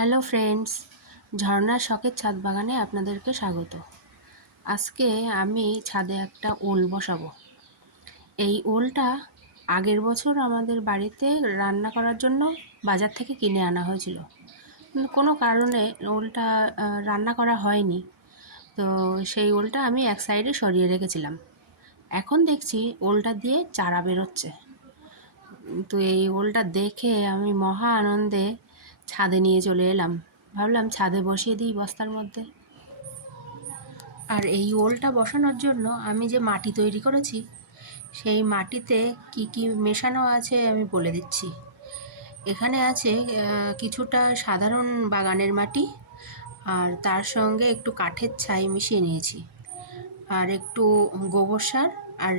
Hello friends, ঝর্ণার শখের ছাদ বাগানে আপনাদেরকে স্বাগত। আজকে আমি ছাদে একটা ওল বসাবো। এই ওলটা আগের বছর আমাদের বাড়িতে রান্না করার জন্য বাজার থেকে কিনে আনা হয়েছিল, কিন্তু কোনো কারণে ওলটা রান্না করা হয়নি। তো সেই ওলটা আমি এক সাইডে সরিয়ে রেখেছিলাম। এখন দেখছি ওলটা দিয়ে চারা বেরোচ্ছে। তো এই ওলটা দেখে আমি মহা আনন্দে ছাদে নিয়ে চলে এলাম। ভাবলাম ছাদে বসিয়ে দিই বস্তার মধ্যে। আর এই ওলটা বসানোর জন্য আমি যে মাটি তৈরি করেছি, সেই মাটিতে কি কি মেশানো আছে আমি বলে দিচ্ছি। এখানে আছে কিছুটা সাধারণ বাগানের মাটি, আর তার সঙ্গে একটু কাঠের ছাই মিশিয়ে নিয়েছি, আর একটু গোবর সার, আর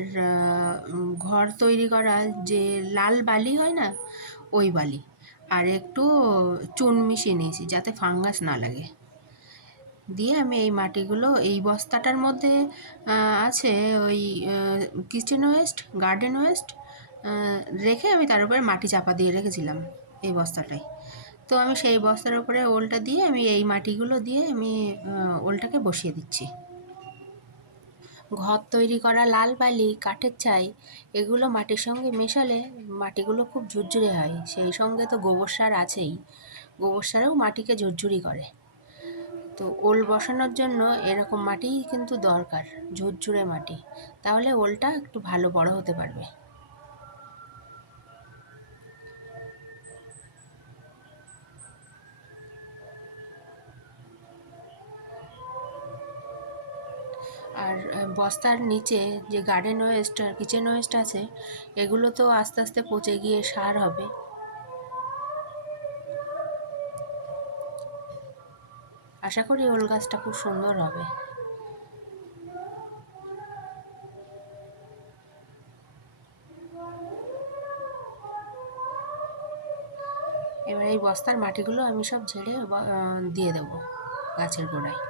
ঘর তৈরি করা যে লাল বালি হয় না, ওই বালি, আর একটু চুন মিশিয়ে নিয়েছি যাতে ফাঙ্গাস না লাগে। দিয়ে আমি এই মাটিগুলো এই বস্তাটার মধ্যে আছে ওই কিচেন ওয়েস্ট, গার্ডেন ওয়েস্ট রেখে আমি তার উপরে মাটি চাপা দিয়ে রেখেছিলাম এই বস্তাটায়। তো আমি সেই বস্তার উপরে ওলটা দিয়ে আমি এই মাটিগুলো দিয়ে আমি ওলটাকে বসিয়ে দিচ্ছি। ঘর তৈরি করা লাল বালি, কাঠের ছাই, এগুলো মাটির সঙ্গে মেশালে মাটিগুলো খুব ঝুরঝুরে হয়। সেই সঙ্গে তো গোবর সার আছেই, গোবর সারেও মাটিকে ঝুরঝুরি করে। তো ওল বসানোর জন্য এরকম মাটিই কিন্তু দরকার, ঝুরঝুরে মাটি, তাহলে ওলটা একটু ভালো বড় হতে পারবে। আর বস্তার নিচে যে গার্ডেন ওয়েস্ট আর কিচেন ওয়েস্ট আছে, এগুলো তো আস্তে আস্তে পচে গিয়ে সার হবে। আশা করি ওল গাছটা খুব সুন্দর হবে। এবার এই বস্তার মাটিগুলো আমি সব ঝেড়ে দিয়ে দেবো গাছের গোড়ায়।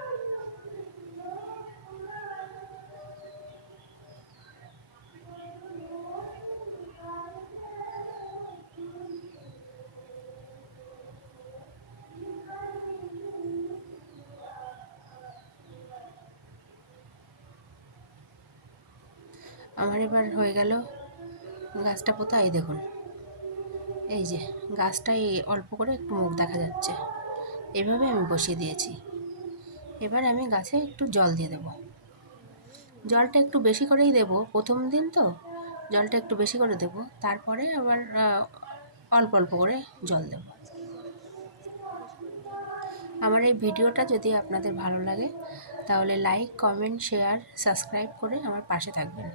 আমার এবার হয়ে গেল গাছটা পোতা। এই দেখুন, এই যে গাছটাই অল্প করে একটু মুখ দেখা যাচ্ছে, এভাবে আমি বসিয়ে দিয়েছি। এবার আমি গাছে একটু জল দিয়ে দেবো। জলটা একটু বেশি করেই দেবো, প্রথম দিন তো জলটা একটু বেশি করে দেবো, তারপরে আবার অল্প অল্প করে জল দেবো। আমার এই ভিডিওটা যদি আপনাদের ভালো লাগে তাহলে লাইক, কমেন্ট, শেয়ার, সাবস্ক্রাইব করে আমার পাশে থাকবেন।